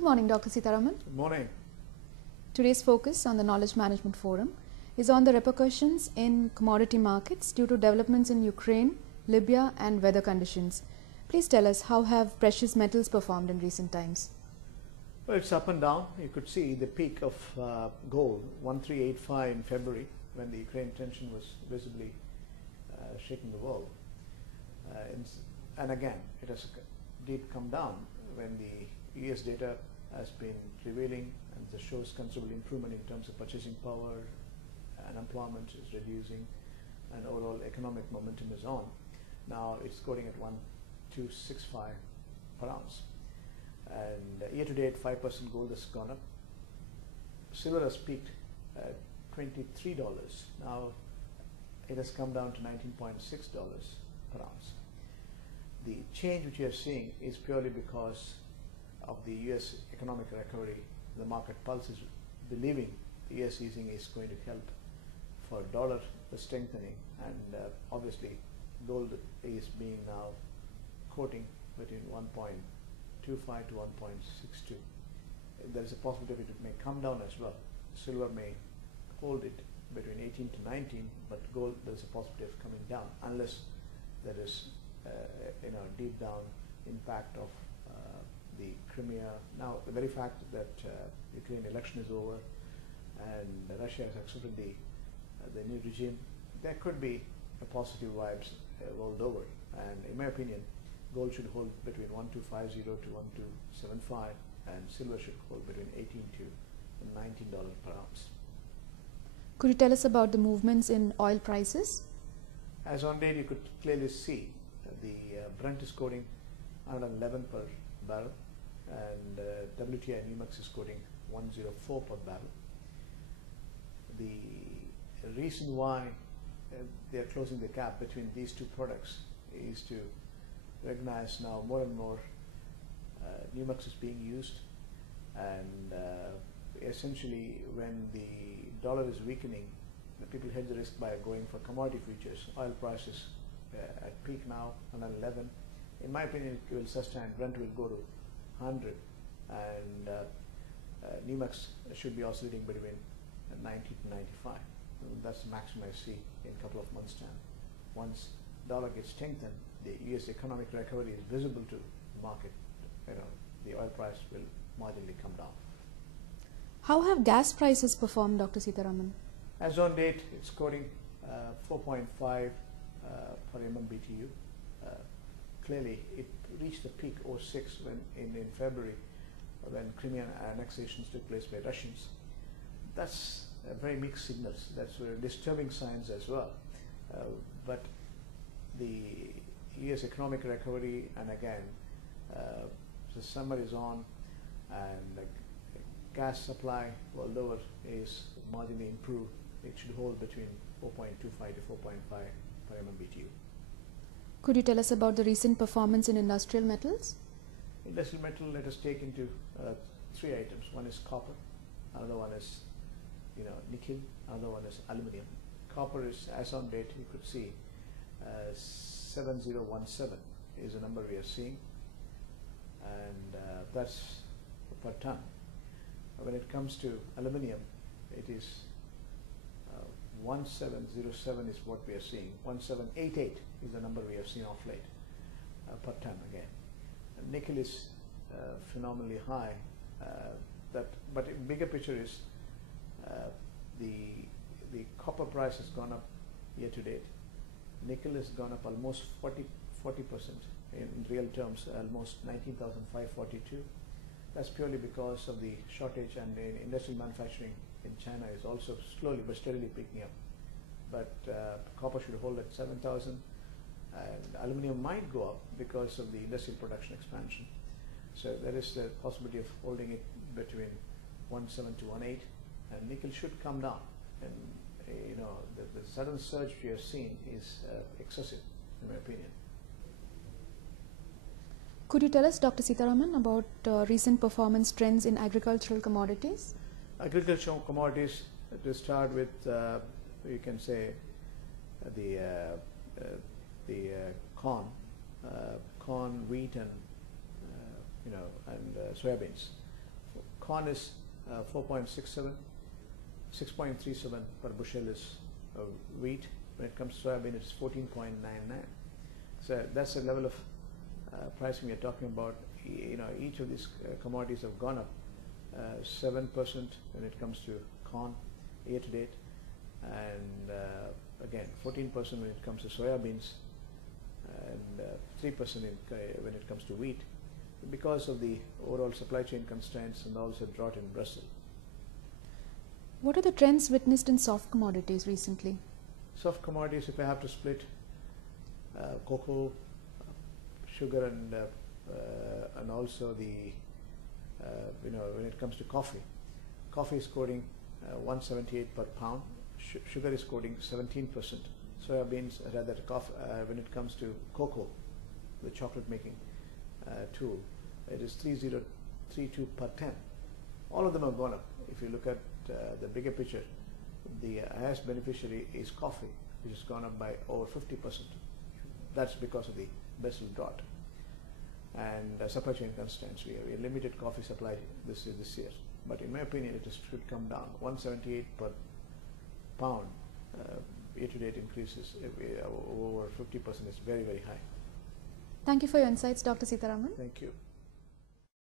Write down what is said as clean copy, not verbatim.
Good morning, Dr. Seetharaman. Good morning. Today's focus on the Knowledge Management Forum is on the repercussions in commodity markets due to developments in Ukraine, Libya and weather conditions. Please tell us, how have precious metals performed in recent times? Well, it's up and down. You could see the peak of gold, 1385 in February, when the Ukraine tension was visibly shaking the world. And again, it has did come down when the US data has been revealing and this shows considerable improvement in terms of purchasing power, unemployment is reducing, and overall economic momentum is on. Now it's quoting at 1265 per ounce. And year to date, 5% gold has gone up. Silver has peaked at $23. Now it has come down to $19.6 per ounce. The change which you are seeing is purely because of the US economic recovery. The market pulse is believing the US easing is going to help for dollar strengthening, and obviously gold is being now quoting between 1.25 to 1.62. There is a possibility it may come down as well. Silver may hold it between 18 to 19, but gold, there is a possibility of coming down unless there is deep down impact of the Crimea. Now the very fact that Ukraine election is over and Russia has accepted the new regime, there could be a positive vibes rolled over, and in my opinion gold should hold between 1250 to 1275 and silver should hold between $18 to $19 per ounce. Could you tell us about the movements in oil prices? As on date, you could clearly see the Brent is quoting 111 per barrel, and WTI NewMax is quoting 104 per barrel. The reason why they are closing the gap between these two products is to recognize now more and more NewMax is being used, and essentially when the dollar is weakening, the people hedge the risk by going for commodity futures. Oil prices at peak now, 111. In my opinion, it will sustain. Brent will go to 100, and NewMax should be oscillating between 90 to 95. And that's the maximum I see in a couple of months' time. Once dollar gets strengthened, the US economic recovery is visible to the market. The oil price will marginally come down. How have gas prices performed, Dr. Seetharaman? As on date, it's quoting 4.5 per MMBTU. Clearly, it reached the peak 06 when in February, when Crimean annexations took place by Russians. That's very mixed signals. That's very disturbing signs as well. But the US economic recovery, and again, the summer is on, and the gas supply world over is marginally improved. It should hold between 4.25 to 4.5 per MMBTU. Could you tell us about the recent performance in industrial metals? Industrial metal, let us take into three items. One is copper, another one is nickel, another one is aluminum. Copper is, as on date, you could see 7017 is the number we are seeing, and that's per ton. When it comes to aluminum, it is 1707 is what we are seeing. 1788 is the number we have seen off late per ton again. And nickel is phenomenally high. But the bigger picture is the copper price has gone up year to date. Nickel has gone up almost 40% in real terms, almost 19,542. That's purely because of the shortage, and the industrial manufacturing in China is also slowly but steadily picking up. But copper should hold at 7,000, and aluminum might go up because of the industrial production expansion. So there is the possibility of holding it between 17 to 18, and nickel should come down. And the sudden surge we have seen is excessive, in my opinion. Could you tell us, Dr. Seetharaman, about recent performance trends in agricultural commodities? Agricultural commodities, to start with, you can say the corn, wheat, and soybeans. corn is 4.67, 6.37 per bushel is wheat. When it comes to soybean, it's 14.99. So that's the level of pricing we are talking about. Each of these commodities have gone up 7% when it comes to corn year to date, and again 14% when it comes to soybeans, and 3% when it comes to wheat, because of the overall supply chain constraints and also drought in Brazil. What are the trends witnessed in soft commodities recently? Soft commodities, if I have to split, cocoa, sugar, and also the when it comes to coffee is quoting 178 per pound. Sugar is quoting 17%. Soybeans, rather coffee, when it comes to cocoa, the chocolate making tool, it is 3032 per 10. All of them have gone up. If you look at the bigger picture, the highest beneficiary is coffee, which has gone up by over 50%. That's because of the Brazil drought and supply chain constraints. We have limited coffee supply this year, but in my opinion, it should come down. 178 per pound year-to-date increases over 50% is very, very high. Thank you for your insights, Dr. Seetharaman. Thank you.